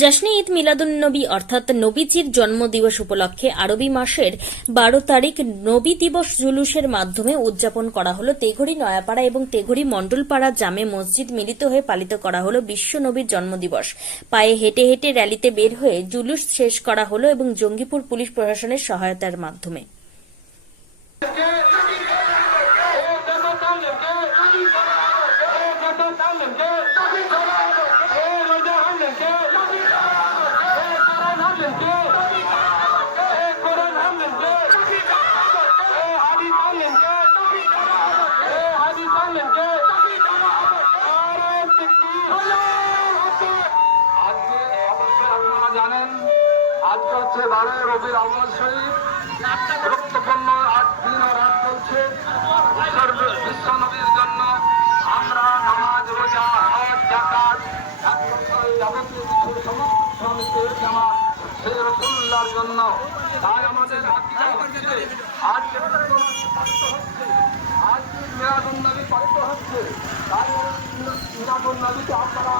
জশ্নে ঈদ মিলাদুন্নবী অর্থাৎ নবীজির জন্মদিবস উপলক্ষে আরবি মাসের 12 তারিখ নবী দিবস জুলুসের মাধ্যমে উদযাপন করা হলো। তেঘড়ি নয়াপাড়া এবং তেঘড়ি মণ্ডলপাড়া জামে মসজিদ মিলিত হয়ে পালিত করা হলো বিশ্ব নবীর জন্মদিবস। পায়ে হেঁটে হেঁটে র্যালিতে বের হয়ে জুলুস শেষ করা হলো এবং জঙ্গিপুর পুলিশ প্রশাসনের সহায়তার মাধ্যমে। জানেন আজকে হচ্ছে 12 রবিউল আউয়াল শরীফ, গুরুত্বপূর্ণ 8 দিন ও রাত চলছে বিশ্ব নবীর জন্য। আমরা নামাজ, রোজা, হজ, যাকাত, যাবতীয় কিছু সমস্ত জামাত সেই রাসূলুল্লাহর জন্য। তাই আমাদের আজকে মিলাদুন নবী পালিত হচ্ছে। তাই মিলাদুন নবীকে আপনারা